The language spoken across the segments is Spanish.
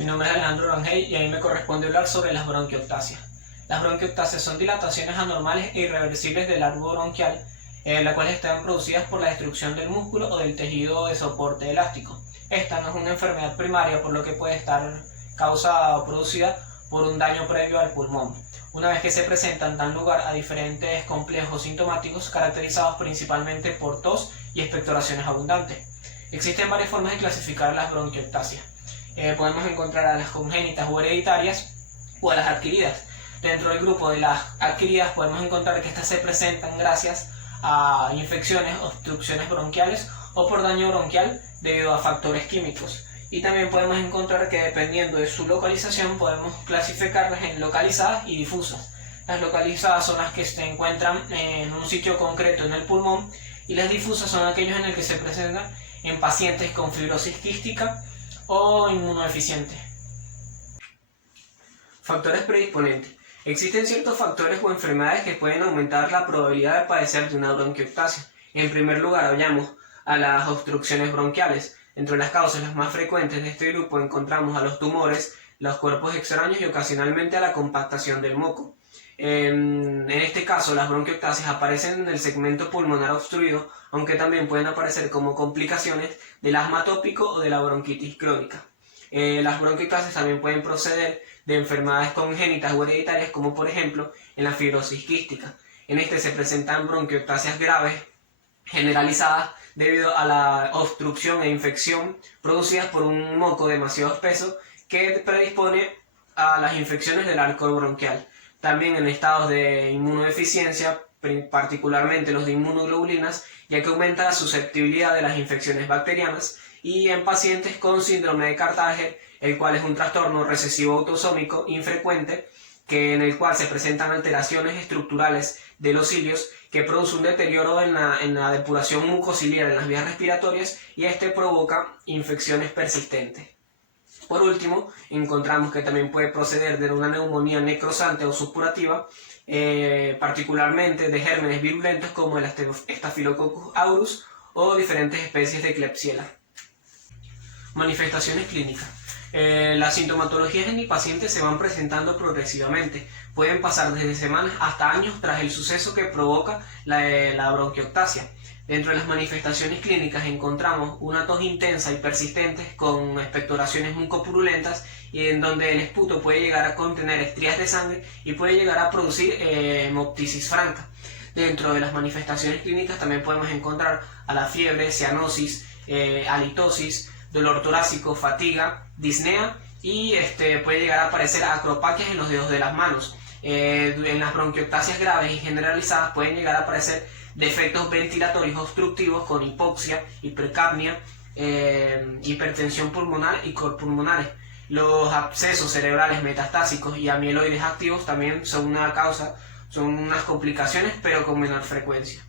Mi nombre es Alejandro Rangel y a mí me corresponde hablar sobre las bronquiectasias. Las bronquiectasias son dilataciones anormales e irreversibles del arco bronquial, las cuales están producidas por la destrucción del músculo o del tejido de soporte elástico. Esta no es una enfermedad primaria, por lo que puede estar causada o producida por un daño previo al pulmón. Una vez que se presentan, dan lugar a diferentes complejos sintomáticos caracterizados principalmente por tos y expectoraciones abundantes. Existen varias formas de clasificar las bronquiectasias. Podemos encontrar a las congénitas o hereditarias o a las adquiridas. Dentro del grupo de las adquiridas podemos encontrar que estas se presentan gracias a infecciones, obstrucciones bronquiales o por daño bronquial debido a factores químicos. Y también podemos encontrar que dependiendo de su localización podemos clasificarlas en localizadas y difusas. Las localizadas son las que se encuentran en un sitio concreto en el pulmón y las difusas son aquellos en el que se presentan en pacientes con fibrosis quística o inmunodeficiente. Factores predisponentes. Existen ciertos factores o enfermedades que pueden aumentar la probabilidad de padecer de una bronquiectasia. En primer lugar, hallamos a las obstrucciones bronquiales. Entre las causas las más frecuentes de este grupo encontramos a los tumores, los cuerpos extraños y ocasionalmente a la compactación del moco. En este caso, las bronquiectasias aparecen en el segmento pulmonar obstruido, aunque también pueden aparecer como complicaciones del asma tópico o de la bronquitis crónica. Las bronquiectasias también pueden proceder de enfermedades congénitas o hereditarias, como por ejemplo en la fibrosis quística. En este se presentan bronquiectasias graves generalizadas debido a la obstrucción e infección producidas por un moco demasiado espeso que predispone a las infecciones del arco bronquial. También en estados de inmunodeficiencia, particularmente los de inmunoglobulinas, ya que aumenta la susceptibilidad de las infecciones bacterianas, y en pacientes con síndrome de Cartager, el cual es un trastorno recesivo autosómico infrecuente, en el cual se presentan alteraciones estructurales de los cilios que produce un deterioro en la depuración mucociliar en las vías respiratorias, y este provoca infecciones persistentes. Por último, encontramos que también puede proceder de una neumonía necrosante o supurativa, particularmente de gérmenes virulentos como el Staphylococcus aureus o diferentes especies de Klebsiella. Manifestaciones clínicas. Las sintomatologías en el paciente se van presentando progresivamente. Pueden pasar desde semanas hasta años tras el suceso que provoca la bronquiectasia. Dentro de las manifestaciones clínicas encontramos una tos intensa y persistente con expectoraciones mucopurulentas, y en donde el esputo puede llegar a contener estrías de sangre y puede llegar a producir hemoptisis franca. Dentro de las manifestaciones clínicas también podemos encontrar a la fiebre, cianosis, halitosis, dolor torácico, fatiga, disnea, y puede llegar a aparecer acropaquias en los dedos de las manos. En las bronquiectasias graves y generalizadas pueden llegar a aparecer defectos ventilatorios obstructivos con hipoxia, hipercapnia, hipertensión pulmonar y corpulmonares. Los abscesos cerebrales metastásicos y amiloides activos también son una causa, son unas complicaciones, pero con menor frecuencia.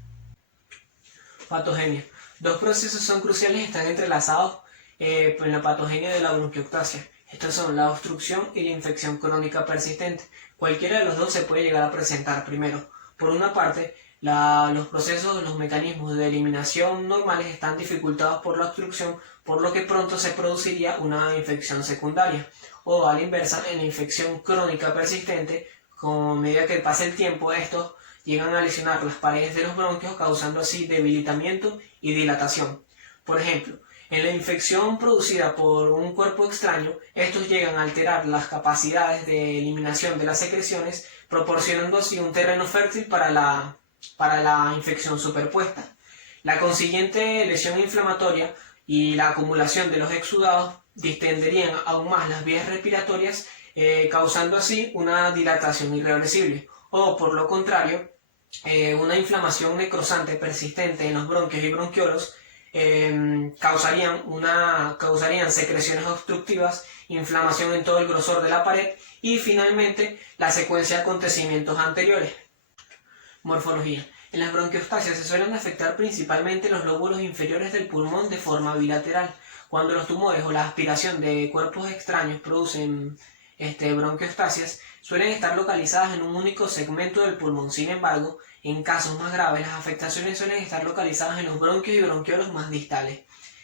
Patogenia. Dos procesos son cruciales y están entrelazados en la patogenia de la bronquiectasia. Estas son la obstrucción y la infección crónica persistente. Cualquiera de los dos se puede llegar a presentar primero. Por una parte, los mecanismos de eliminación normales están dificultados por la obstrucción, por lo que pronto se produciría una infección secundaria. O a la inversa, en la infección crónica persistente, a medida que pasa el tiempo, estos llegan a lesionar las paredes de los bronquios, causando así debilitamiento y dilatación. Por ejemplo, en la infección producida por un cuerpo extraño, estos llegan a alterar las capacidades de eliminación de las secreciones, proporcionando así un terreno fértil para la infección superpuesta. La consiguiente lesión inflamatoria y la acumulación de los exudados distenderían aún más las vías respiratorias, causando así una dilatación irreversible. O por lo contrario, una inflamación necrosante persistente en los bronquios y bronquiolos causarían secreciones obstructivas, inflamación en todo el grosor de la pared y finalmente la secuencia de acontecimientos anteriores. Morfología. En las bronquiectasias se suelen afectar principalmente los lóbulos inferiores del pulmón de forma bilateral. Cuando los tumores o la aspiración de cuerpos extraños producen bronquiectasias, suelen estar localizadas en un único segmento del pulmón. Sin embargo, en casos más graves, las afectaciones suelen estar localizadas en los bronquios y bronquiolos más distales.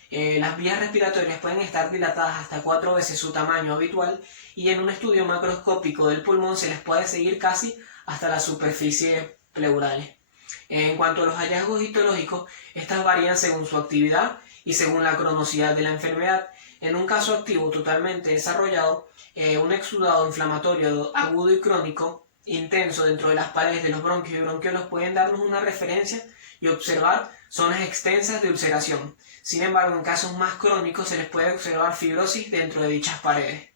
Las vías respiratorias pueden estar dilatadas hasta 4 veces su tamaño habitual y en un estudio macroscópico del pulmón se les puede seguir casi hasta la superficie pleurales. En cuanto a los hallazgos histológicos, estas varían según su actividad y según la cronosidad de la enfermedad. En un caso activo totalmente desarrollado, un exudado inflamatorio agudo y crónico intenso dentro de las paredes de los bronquios y bronquiolos pueden darnos una referencia y observar zonas extensas de ulceración. Sin embargo, en casos más crónicos se les puede observar fibrosis dentro de dichas paredes.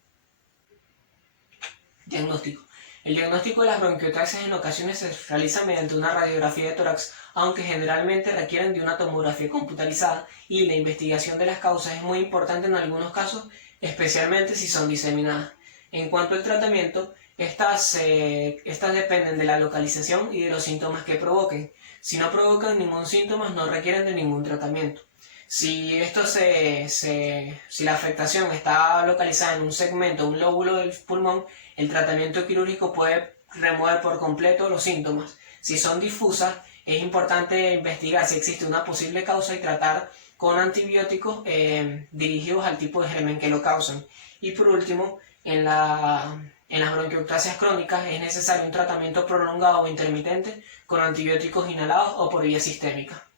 Diagnóstico. El diagnóstico de las bronquiectasias en ocasiones se realiza mediante una radiografía de tórax, aunque generalmente requieren de una tomografía computarizada, y la investigación de las causas es muy importante en algunos casos, especialmente si son diseminadas. En cuanto al tratamiento, estas dependen de la localización y de los síntomas que provoquen. Si no provocan ningún síntoma, no requieren de ningún tratamiento. Si la afectación está localizada en un segmento, un lóbulo del pulmón, el tratamiento quirúrgico puede remover por completo los síntomas. Si son difusas, es importante investigar si existe una posible causa y tratar con antibióticos dirigidos al tipo de germen que lo causan. Y por último, en las bronquiectasias crónicas es necesario un tratamiento prolongado o intermitente con antibióticos inhalados o por vía sistémica.